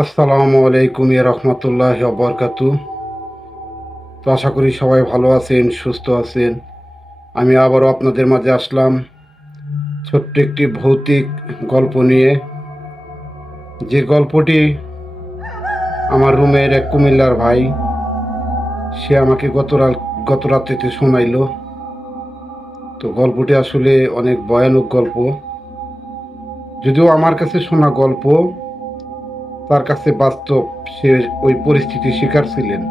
আসসালামু আলাইকুম রহমতুল্লাহ বরকাতু। তো আশা করি সবাই ভালো আছেন, সুস্থ আছেন। আমি আবারও আপনাদের মাঝে আসলাম ছোট্ট একটি ভৌতিক গল্প নিয়ে। যে গল্পটি আমার রুমের এক কুমিল্লার ভাই সে আমাকে গত রাত্রিতে শোনাইলো। তো গল্পটি আসলে অনেক ভয়ানক গল্প। যদিও আমার কাছে শোনা গল্প, তার কাছে বাস্তব, সে ওই পরিস্থিতির শিকার ছিলেন।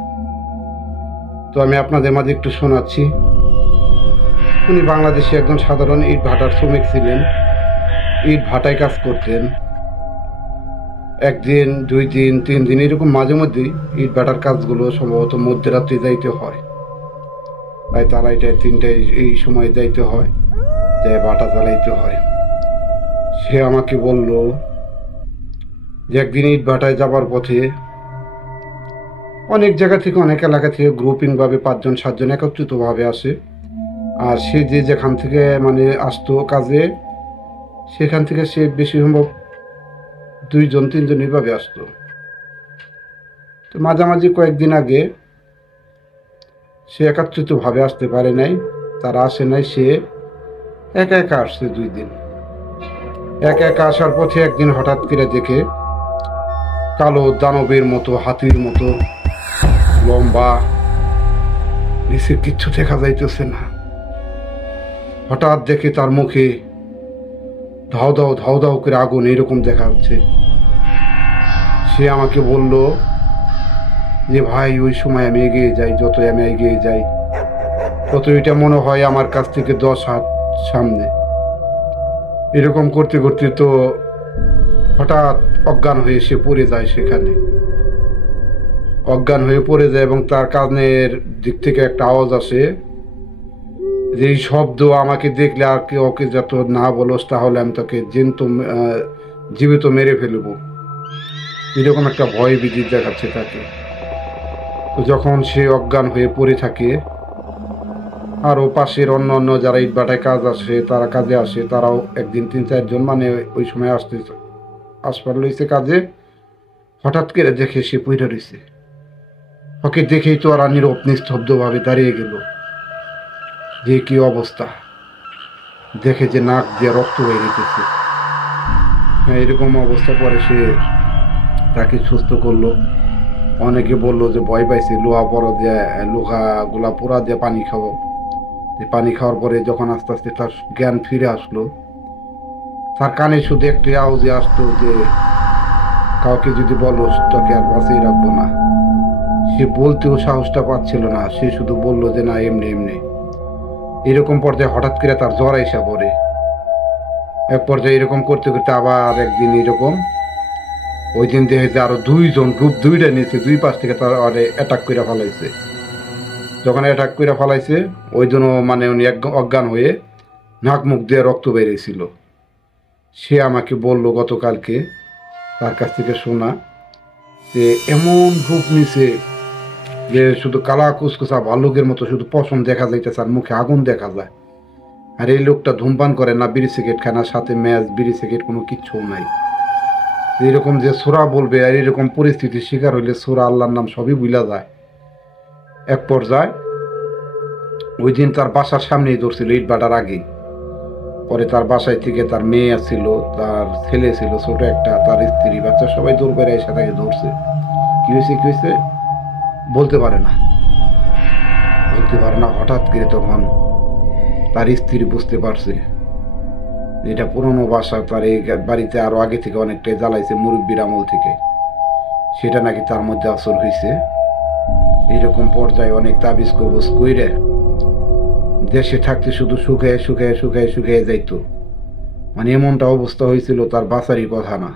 তো আমি আপনাদের মাঝে একটু শোনাচ্ছি। উনি বাংলাদেশে একজন সাধারণ ইট ভাটার শ্রমিক ছিলেন। ইট ভাটায় কাজ করতেন। একদিন, 2 দিন, 3 দিন এরকম মাঝে মধ্যেই ইট ভাটার কাজগুলো সম্ভবত মধ্যরাত্রে যাইতে হয়, প্রায় 2:30-3টায় এই সময় যাইতে হয়, যে ভাটা চালাইতে হয়। সে আমাকে বলল যে একদিন ইট ভাটায় যাবার পথে অনেক জায়গা থেকে, অনেক এলাকা থেকে গ্রুপিংভাবে 5-7 জন একত্রিতভাবে আসে। আর সে যেখান থেকে আসতো কাজে, সেখান থেকে সে বেশি সম্ভব 2-3 জন এইভাবে আসতো। তো মাঝামাঝি কয়েকদিন আগে সে একত্রিতভাবে আসতে পারে নাই, তারা আসে নাই, সে একা একা আসছে 2 দিন। একা একা আসার পথে একদিন হঠাৎ করে দেখে কালো দানবের মতো, হাতির মতো লম্বা, নিচে কিচ্ছু দেখা যাইতেছে না। হঠাৎ দেখে তার মুখে ধাও দাও ধাও দাও করে আগুন এরকম দেখা যাচ্ছে। সে আমাকে বলল যে ভাই, ওই সময় আমি এগিয়ে যাই, যতই আমি এগিয়ে যাই তত এটা মনে হয় আমার কাছ থেকে 10 হাত সামনে। এরকম করতে করতে তো হঠাৎ অজ্ঞান হয়ে সে পড়ে যায়। সেখানে অজ্ঞান হয়ে পড়ে যায় এবং তার কানের দিক থেকে একটা আওয়াজ আসে যে এই শব্দ আমাকে দেখলে আর কি ওকে যত না বলোস তাহলে আমি তোকে জীবিত মেরে ফেলবো। এরকম একটা ভয় ভীতি দেখাচ্ছে তাকে। তো যখন সে অজ্ঞান হয়ে পড়ে থাকে, আর ও পাশের অন্য যারা ইটভাটায় কাজে আসে, তারাও একদিন 3-4 জন ওই সময় আসবার লইছে কাজে। হঠাৎ করে দেখে সে পইড়া রইছে। ওকে দেখেই তো ওরা নীরব নিস্তব্ধভাবে দাঁড়িয়ে গেল, যে কি অবস্থা। দেখে যে নাক দিয়ে রক্ত হয়ে যেতেছে। হ্যাঁ, এরকম অবস্থা। পরে সে তাকে সুস্থ করলো। অনেকে বললো যে ভয় পাইছে, লোহা গুলা পোড়া দিয়ে পানি খাওয়া। পানি খাওয়ার পরে যখন আস্তে আস্তে তার জ্ঞান ফিরে আসলো, তার কানে শুধু একটি আওয়াজে আসতো যে কাউকে যদি বলো তাকে আর বাঁচিয়ে রাখবো না। সে বলতেও সাহসটা পাচ্ছিল না, সে শুধু বলল যে না, এমনি এমনি। এরকম পর্যায়ে হঠাৎ করে তার জ্বর এসে পড়ে। এক পর্যায়ে এরকম করতে করতে আবার একদিন এরকম, ওই দিন দেখেছে আরো 2 জন, গ্রুপ 2টা নিয়েছে, 2 পাশ থেকে তার অ্যাটাক করে ফেলাইছে। যখন অ্যাটাক করে ফেলাইছে, ওই জন্য উনি অজ্ঞান হয়ে নাক মুখ দিয়ে রক্ত বেরিয়েছিল। সে আমাকে বলল গতকালকে, তার কাছ থেকে শোনা, যে এমন রূপ নিছে যে শুধু কালা কুচকুচা ভাল্লুকের মতো শুধু পশম দেখা যাইতেছে, আর মুখে আগুন দেখা যায়। আর এই লোকটা ধূমপান করে না, বিড়ি সিগারেট খায় না, সাথে ম্যাচ, বিড়ি সিগারেট কোনো কিচ্ছু নাই। এরকম যে সোরা বলবে, আর এরকম পরিস্থিতির শিকার হইলে সোরা, আল্লাহর নাম সবই ভুলা যায়। এক পর্যায়ে ওই দিন তার বাসার সামনেই ধরছিল, ইট ভাটার আগেই। পরে তার বাসায় থেকে তার মেয়ে ছিল, তার ছেলে ছিল ছোট একটা, তার স্ত্রী, বাচ্চা সবাই দৌড় করে এসে তাকে ধরছে। কি হয়েছে বলতে পারে না। হঠাৎ করে তখন তার স্ত্রী বুঝতে পারছে এটা পুরনো বাসা, তার এই বাড়িতে আরো আগে থেকে অনেকটাই জ্বালাইছে মুরব্বীর আমল থেকে, সেটা নাকি তার মধ্যে আসর হয়েছে। এইরকম পর্যায়ে অনেক তাবিজ কবজ কইরে দেশে থাকতে শুধু শুকায় যাইতো। এমনটা অবস্থা হয়েছিল, তার বাঁচারই কথা না।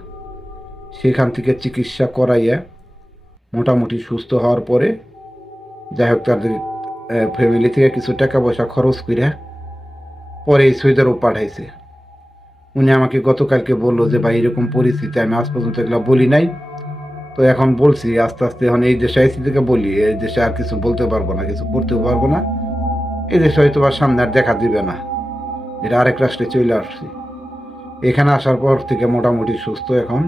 সেখান থেকে চিকিৎসা করাইয়া মোটামুটি সুস্থ হওয়ার পরে, যাই হোক, তাদের ফ্যামিলি থেকে কিছু টাকা পয়সা খরচ করে পরে এই সৌদি আরব পাঠাইছে। উনি আমাকে গতকালকে বললো যে ভাই, এরকম পরিস্থিতি আমি আজ পর্যন্ত এগুলো বলি নাই, তো এখন বলছি। আস্তে আস্তে এখন এই দেশে আইসি থেকে বলি, এই দেশে আর কিছু বলতে পারবো না, কিছু করতেও পারবো না। এই দেশে হয়তো বা সামনে আর দেখা দিবে না, এটা আরেক রাষ্ট্রে চলে আসছি। এখানে আসার পর থেকে মোটামুটি সুস্থ এখন।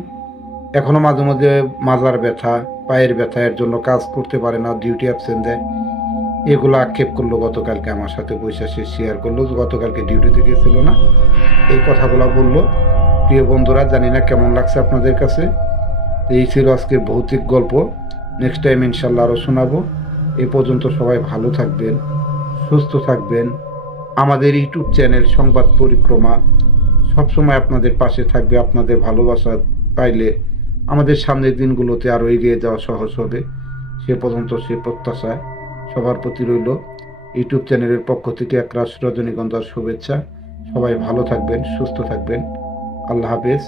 এখনো মাঝে মাঝে মাজার ব্যথা, পায়ের ব্যথা, এর জন্য কাজ করতে পারে না, ডিউটি অ্যাবসেন্ট দেয়। এগুলো আক্ষেপ করলো গতকালকে, আমার সাথে বৈশা সে শেয়ার করলো যে গতকালকে ডিউটিতে গেছিল না, এই কথাগুলো বললো। প্রিয় বন্ধুরা, জানি না কেমন লাগছে আপনাদের কাছে। এই ছিল আজকের ভৌতিক গল্প। নেক্সট টাইম ইনশাল্লাহ আরও শোনাবো। এ পর্যন্ত সবাই ভালো থাকবেন, সুস্থ থাকবেন। আমাদের ইউটিউব চ্যানেল সংবাদ পরিক্রমা সবসময় আপনাদের পাশে থাকবে। আপনাদের ভালোবাসা পাইলে আমাদের সামনের দিনগুলোতে আরও এগিয়ে যাওয়া সহজ হবে। সে পর্যন্ত সে প্রত্যাশায় সবার প্রতি রইল ইউটিউব চ্যানেলের পক্ষ থেকে একরাশ রজনীগন্ধার শুভেচ্ছা। সবাই ভালো থাকবেন, সুস্থ থাকবেন। আল্লাহ হাফেজ।